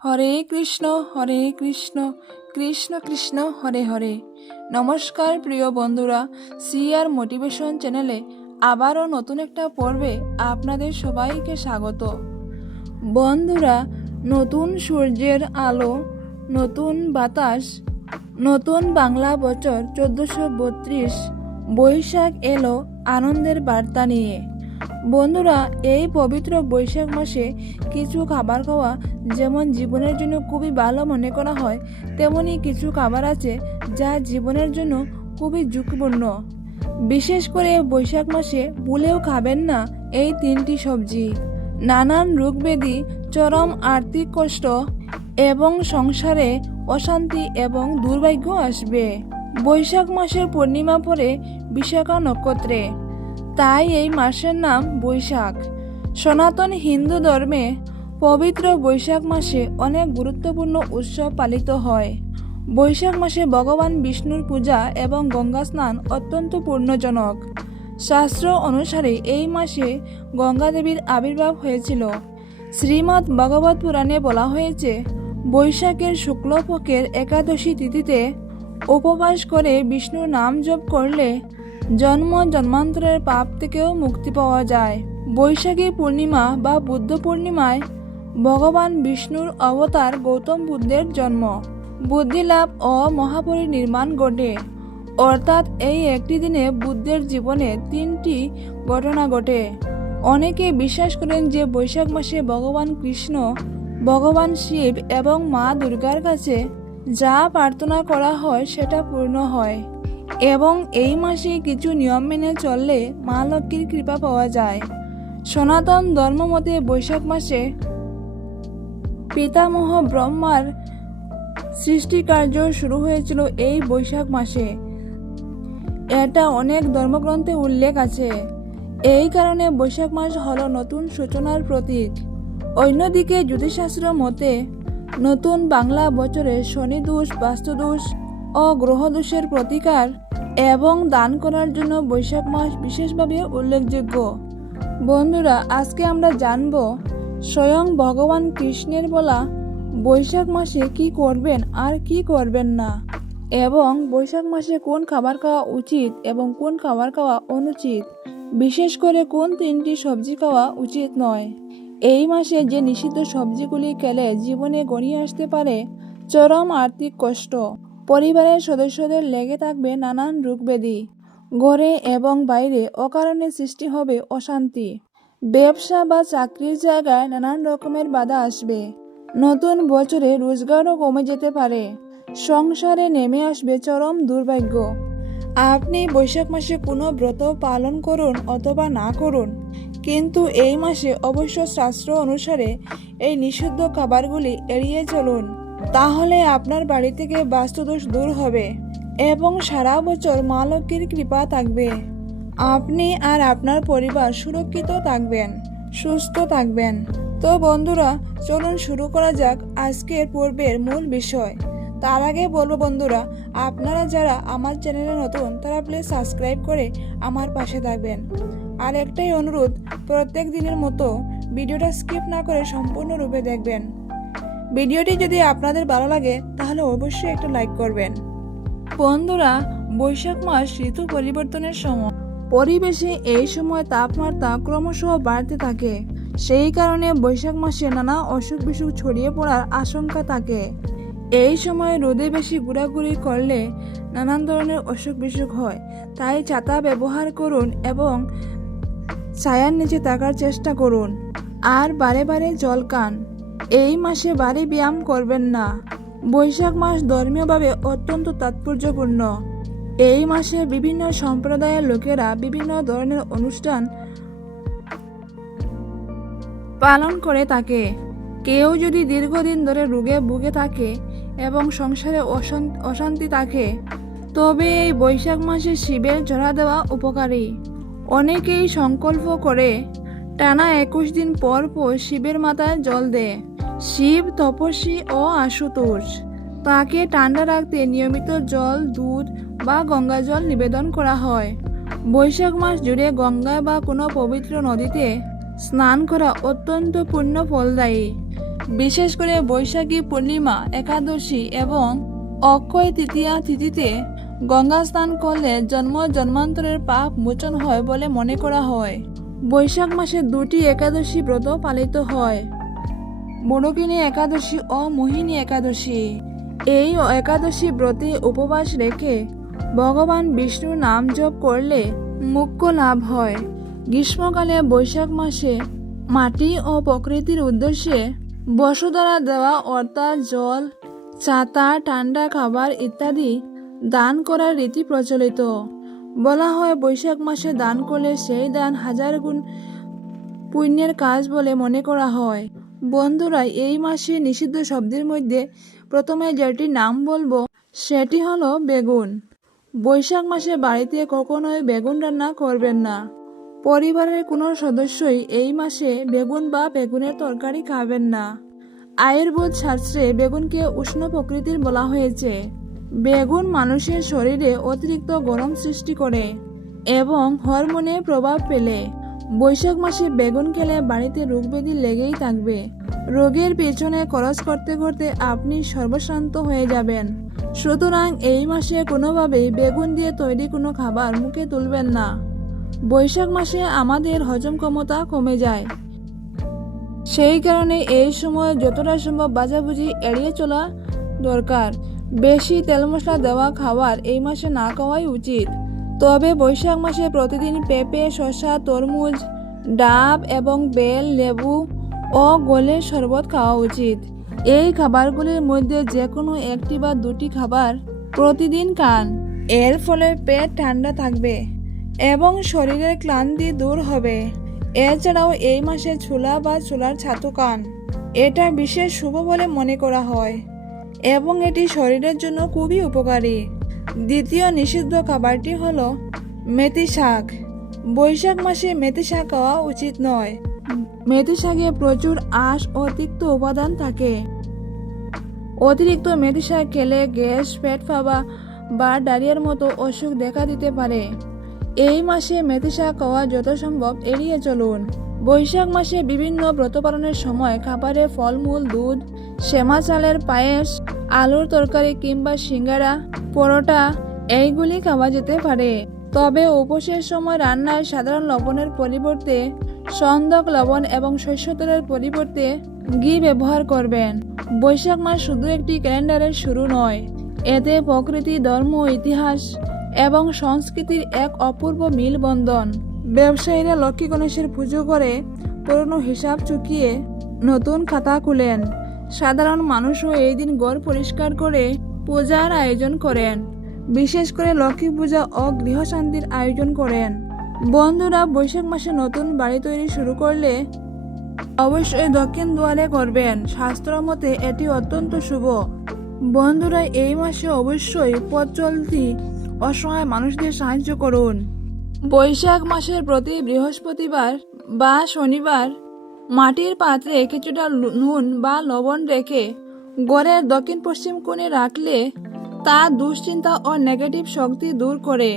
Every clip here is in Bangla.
হরে কৃষ্ণ কৃষ্ণ কৃষ্ণ হরে হরে। নমস্কার প্রিয় বন্ধুরা, সিআর মোটিভেশন চ্যানেলে আবারও নতুন একটা পর্বে আপনাদের সবাইকে স্বাগত। বন্ধুরা, নতুন সূর্যের আলো, নতুন বাতাস, নতুন বাংলা বছর 1432 বৈশাখ এলো আনন্দের বার্তা নিয়ে। বন্ধুরা, এই পবিত্র বৈশাখ মাসে কিছু খাবার খাওয়া যেমন জীবনের জন্য খুবই ভালো মনে করা হয়, তেমনি কিছু খাবার আছে যা জীবনের জন্য খুবই ঝুঁকিপূর্ণ। বিশেষ করে বৈশাখ মাসে ভুলেও খাবেন না এই তিনটি সবজি। নানান রোগ ব্যাধি, চরম আর্থিক কষ্ট এবং সংসারে অশান্তি এবং দুর্ভাগ্য আসবে। বৈশাখ মাসের পূর্ণিমা পড়ে বিশাখা নক্ষত্রে, তাই এই মাসের নাম বৈশাখ। সনাতন হিন্দু ধর্মে পবিত্র বৈশাখ মাসে অনেক গুরুত্বপূর্ণ উৎসব পালিত হয়। বৈশাখ মাসে ভগবান বিষ্ণুর পূজা এবং গঙ্গা স্নান অত্যন্ত পুণ্যজনক। শাস্ত্র অনুসারে এই মাসে গঙ্গা দেবীর আবির্ভাব হয়েছিল। শ্রীমদ্ ভগবত পুরাণে বলা হয়েছে, বৈশাখের শুক্লপক্ষের একাদশী তিথিতে উপবাস করে বিষ্ণুর নাম জপ করলে জন্ম জন্মান্তরের পাপ থেকেও মুক্তি পাওয়া যায়। বৈশাখী পূর্ণিমা বা বুদ্ধ পূর্ণিমায় ভগবান বিষ্ণুর অবতার গৌতম বুদ্ধের জন্ম, বুদ্ধিলাভ ও মহাপরিনির্মাণ ঘটে। অর্থাৎ এই একটি দিনে বুদ্ধের জীবনে তিনটি ঘটনা ঘটে। অনেকে বিশ্বাস করেন যে বৈশাখ মাসে ভগবান কৃষ্ণ, ভগবান শিব এবং মা দুর্গার কাছে যা প্রার্থনা করা হয় সেটা পূর্ণ হয় এবং এই মাসে কিছু নিয়ম মেনে চললে মা লক্ষ্মীর কৃপা পাওয়া যায়। সনাতন ধর্মমতে বৈশাখ মাসে পিতামহ ব্রহ্মার সৃষ্টিকার্য শুরু হয়েছিল এই বৈশাখ মাসে। এটা অনেক ধর্মগ্রন্থে উল্লেখ আছে। এই কারণে বৈশাখ মাস হলো নতুন সূচনার প্রতীক। অন্যদিকে জ্যোতিষশাস্ত্র মতে নতুন বাংলা বছরে শনি দোষ, বাস্তুদোষ ও গ্রহদোষের প্রতিকার এবং দান করার জন্য বৈশাখ মাস বিশেষভাবে উল্লেখযোগ্য। বন্ধুরা, আজকে আমরা জানব স্বয়ং ভগবান কৃষ্ণের বলা বৈশাখ মাসে কি করবেন আর কি করবেন না, এবং বৈশাখ মাসে কোন খাবার খাওয়া উচিত এবং কোন খাবার খাওয়া অনুচিত, বিশেষ করে কোন তিনটি সবজি খাওয়া উচিত নয়। এই মাসে যে নিষিদ্ধ সবজিগুলি খেলে জীবনে ঘনিয়ে আসতে পারে চরম আর্থিক কষ্ট, পরিবারের সদস্যদের লেগে থাকবে নানান রোগ ব্যাধি, ঘরে এবং বাইরে অকারণে সৃষ্টি হবে অশান্তি, ব্যবসা বা চাকরির জায়গায় নানান রকমের বাধা আসবে, নতুন বছরে রোজগারও কমে যেতে পারে, সংসারে নেমে আসবে চরম দুর্ভাগ্য। আপনি বৈশাখ মাসে কোনো ব্রত পালন করুন অথবা না করুন, কিন্তু এই মাসে অবশ্য শাস্ত্র অনুসারে এই নিষিদ্ধ খাবারগুলি এড়িয়ে চলুন। তাহলে আপনার বাড়ি থেকে বাস্তুদোষ দূর হবে এবং সারা বছর মা লক্ষ্মীর কৃপা থাকবে। আপনি আর আপনার পরিবার সুরক্ষিত থাকবেন, সুস্থ থাকবেন। তো বন্ধুরা, চলুন শুরু করা যাক আজকের পর্বের মূল বিষয়। তার আগে বলবো বন্ধুরা, আপনারা যারা আমার চ্যানেলে নতুন তারা প্লিজ সাবস্ক্রাইব করে আমার পাশে থাকবেন। আর একটাই অনুরোধ, প্রত্যেক দিনের মতো ভিডিওটা স্কিপ না করে সম্পূর্ণরূপে দেখবেন। ভিডিওটি যদি আপনাদের ভালো লাগে তাহলে অবশ্যই একটা লাইক করবেন। বন্ধুরা, বৈশাখ মাস ঋতু পরিবর্তনের সময়। পরিবেশে এই সময় তাপমাত্রা ক্রমশ বাড়তে থাকে। সেই কারণে বৈশাখ মাসে নানা অসুখ বিসুখ ছড়িয়ে পড়ার আশঙ্কা থাকে। এই সময় রোদে বেশি ঘোরাঘুরি করলে নানান ধরনের অসুখ বিসুখ হয়। তাই ছাতা ব্যবহার করুন এবং ছায়ার নিচে থাকার চেষ্টা করুন। আর বারে বারে জল খান। এই মাসে ভারী ব্যায়াম করবেন না। বৈশাখ মাস ধর্মীয়ভাবে অত্যন্ত তাৎপর্যপূর্ণ। এই মাসে বিভিন্ন সম্প্রদায়ের লোকেরা বিভিন্ন ধরনের অনুষ্ঠান পালন করে থাকে। কেউ যদি দীর্ঘদিন ধরে রোগে ভুগে থাকে এবং সংসারে অশান্তি থাকে, তবে এই বৈশাখ মাসে শিবের জড়া দেওয়া উপকারী। অনেকেই সংকল্প করে টানা 21 দিন পর পর শিবের মাথায় জল দেয়। শিব তপস্বী ও আশুতোষ, তাকে ঠান্ডা রাখতে নিয়মিত জল, দুধ বা গঙ্গা জল নিবেদন করা হয়। বৈশাখ মাস জুড়ে গঙ্গায় বা কোনো পবিত্র নদীতে স্নান করা অত্যন্ত পুণ্য ফলদায়ী। বিশেষ করে বৈশাখী পূর্ণিমা, একাদশী এবং অক্ষয় তৃতীয়া তিথিতে গঙ্গা স্নান করলে জন্ম জন্মান্তরের পাপ মোচন হয় বলে মনে করা হয়। বৈশাখ মাসে 2টি একাদশী ব্রত পালিত হয়, মোড়কিনী একাদশী ও মোহিনী একাদশী। এই একাদশী ব্রতে উপবাস রেখে ভগবান বিষ্ণুর নাম জপ করলে মোক্ষ লাভ হয়। গ্রীষ্মকালে বৈশাখ মাসে মাটি ও প্রকৃতির উদ্দেশ্যে বসুধারা দেওয়া অর্থাৎ জল, ছাতা, ঠান্ডা খাবার ইত্যাদি দান করার রীতি প্রচলিত। বলা হয় বৈশাখ মাসে দান করলে সেই দান 1000 গুণ পুণ্যের কাজ বলে মনে করা হয়। বন্ধুরা, এই মাসে নিষিদ্ধ শব্দের মধ্যে প্রথমে যেটি নাম বলবো সেটি হলো বেগুন। বৈশাখ মাসে বাড়িতে কখনোই বেগুন রান্না করবেন না। পরিবারের কোনো সদস্যই এই মাসে বেগুন বা বেগুনের তরকারি খাবেন না। আয়ুর্বেদ শাস্ত্রে বেগুনকে উষ্ণ প্রকৃতির বলা হয়েছে। বেগুন মানুষের শরীরে অতিরিক্ত গরম সৃষ্টি করে এবং হরমোনে প্রভাব ফেলে। বৈশাখ মাসে বেগুন খেলে বাড়িতে রোগব্যাধি লেগেই থাকবে। রোগের পেছনে খরচ করতে করতে আপনি সর্বশ্রান্ত হয়ে যাবেন। সুতরাং এই মাসে কোনোভাবেই বেগুন দিয়ে তৈরি কোনো খাবার মুখে তুলবেন না। বৈশাখ মাসে আমাদের হজম ক্ষমতা কমে যায়, সেই কারণে এই সময় যতটা সম্ভব ভাজাভুজি এড়িয়ে চলা দরকার। বেশি তেল মশলা দেওয়া খাবার এই মাসে না খাওয়াই উচিত। তবে বৈশাখ মাসে প্রতিদিন পেঁপে, শসা, তরমুজ, ডাব এবং বেল, লেবু ও গোলের শরবত খাওয়া উচিত। এই খাবারগুলির মধ্যে যে কোনো একটি বা 2টি খাবার প্রতিদিন খান। এর ফলে পেট ঠান্ডা থাকবে এবং শরীরের ক্লান্তি দূর হবে। এছাড়াও এই মাসে ছোলা বা ছোলার ছাতু খান। এটা বিশেষ শুভ বলে মনে করা হয় এবং এটি শরীরের জন্য খুবই উপকারী। দ্বিতীয় নিষিদ্ধ খাবারটি হলো মেথি শাক। বৈশাখ মাসে মেথি শাক খাওয়া উচিত নয়। মেথি শাকে প্রচুর আঁশ ও তিক্ত উপাদান থাকে। অতিরিক্ত মেথি শাক খেলে গ্যাস, পেট ফাঁপা বা ডায়রিয়ার মতো অসুখ দেখা দিতে পারে। এই মাসে মেথি শাক খাওয়া যত সম্ভব এড়িয়ে চলুন। বৈশাখ মাসে বিভিন্ন ব্রত পালনের সময় খাবারে ফলমূল, দুধ, সেমা চালের পায়েস, আলুর তরকারি কিংবা সিঙ্গারা, পরোটা এইগুলি খাওয়া যেতে পারে। তবে উপোসের সময় রান্নায় সাধারণ লবণের পরিবর্তে সন্দক লবণ এবং শস্য তেলের পরিবর্তে ঘি ব্যবহার করবেন। বৈশাখ মাস শুধু একটি ক্যালেন্ডারের শুরু নয়, এতে প্রকৃতি, ধর্ম, ইতিহাস এবং সংস্কৃতির এক অপূর্ব মিলবন্ধন। ব্যবসায়ীরা লক্ষ্মী গণেশের পুজো করে পুরনো হিসাব চুকিয়ে নতুন খাতা খুলেন। সাধারণ মানুষও এই দিন ঘর পরিষ্কার করে পূজার আয়োজন করেন। বিশেষ করে লক্ষ্মী পূজা ও গৃহশান্তির আয়োজন করেন। বন্ধুরা, বৈশাখ মাসে নতুন বাড়ি তৈরি শুরু করলে অবশ্যই দক্ষিণ দুয়ারে করবেন। শাস্ত্র মতে এটি অত্যন্ত শুভ। বন্ধুরা, এই মাসে অবশ্যই পথ চলতি অসহায় মানুষদের সাহায্য করুন। বৈশাখ মাসের প্রতি বৃহস্পতিবার বা শনিবার মাটির পাত্রে কিছুটা নুন বা লবণ রেখে ঘরের দক্ষিণ পশ্চিম কোণে রাখলে তা দুশ্চিন্তা ও নেগেটিভ শক্তি দূর করে।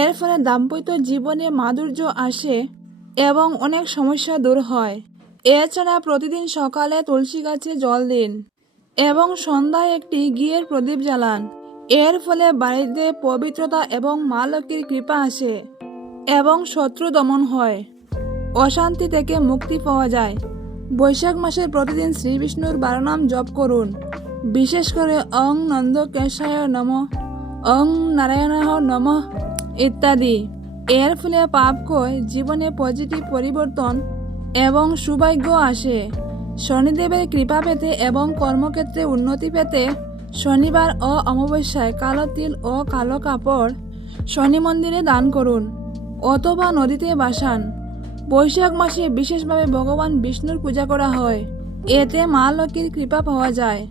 এর ফলে দাম্পত্য জীবনে মাধুর্য আসে এবং অনেক সমস্যা দূর হয়। এছাড়া প্রতিদিন সকালে তুলসী গাছে জল দিন এবং সন্ধ্যায় একটি ঘিয়ের প্রদীপ জ্বালান। এর ফলে বাড়িতে পবিত্রতা এবং মা লক্ষ্মীর কৃপা আসে এবং শত্রু দমন হয়, অশান্তি থেকে মুক্তি পাওয়া যায়। বৈশাখ মাসের প্রতিদিন শ্রী বিষ্ণুর 12 নাম জপ করুন। বিশেষ করে ওং নন্দকেশায় নমঃ, ওং নারায়ণায় নমঃ ইত্যাদি। এর ফলে পাপ ক্ষয়, জীবনে পজিটিভ পরিবর্তন এবং সৌভাগ্য আসে। শনিদেবের কৃপা পেতে এবং কর্মক্ষেত্রে উন্নতি পেতে শনিবার ও অমাবস্যায় কালো তিল ও কালো কাপড় শনি মন্দিরে দান করুন অথবা নদীতে ভাসান। বৈশাখ মাসে বিশেষভাবে ভগবান বিষ্ণুর পূজা করা হয়। এতে মা লক্ষ্মীর কৃপা পাওয়া যায়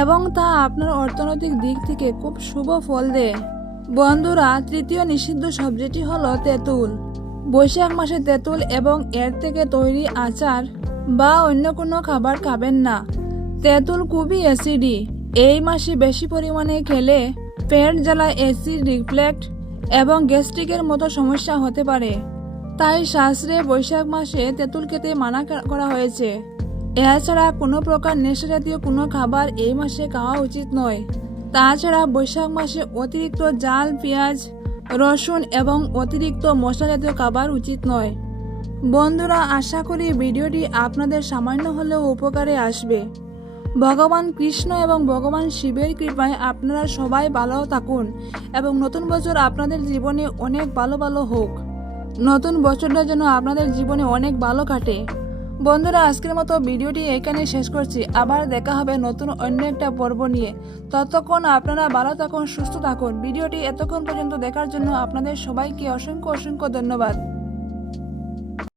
এবং তা আপনার অর্থনৈতিক দিক থেকে খুব শুভ ফল দেয়। বন্ধুরা, তৃতীয় নিষিদ্ধ সবজিটি হলো তেঁতুল। বৈশাখ মাসে তেঁতুল এবং এর থেকে তৈরি আচার বা অন্য কোনো খাবার খাবেন না। তেঁতুল খুবই অ্যাসিডি। এই মাসে বেশি পরিমাণে খেলে পেট জ্বালা, অ্যাসিড রিফ্লেক্ট এবং গ্যাস্ট্রিকের মতো সমস্যা হতে পারে। তাই শাস্ত্রে বৈশাখ মাসে তেঁতুল খেতে মানা করা হয়েছে। এছাড়া কোনো প্রকার নেশা জাতীয় কোনো খাবার এই মাসে খাওয়া উচিত নয়। তাছাড়া বৈশাখ মাসে অতিরিক্ত জাল, পেঁয়াজ, রসুন এবং অতিরিক্ত মশলা জাতীয় খাবার উচিত নয়। বন্ধুরা, আশা করি ভিডিওটি আপনাদের সামান্য হলেও উপকারে আসবে। ভগবান কৃষ্ণ এবং ভগবান শিবের কৃপায় আপনারা সবাই ভালো থাকুন এবং নতুন বছর আপনাদের জীবনে অনেক ভালো হোক। নতুন বছরটা যেন আপনাদের জীবনে অনেক ভালো কাটে। বন্ধুরা, আজকের মতো ভিডিওটি এখানে শেষ করছি। আবার দেখা হবে নতুন অন্য একটা পর্ব নিয়ে। ততক্ষণ আপনারা ভালো থাকুন, সুস্থ থাকুন। ভিডিওটি এতক্ষণ পর্যন্ত দেখার জন্য আপনাদের সবাইকে অসংখ্য ধন্যবাদ।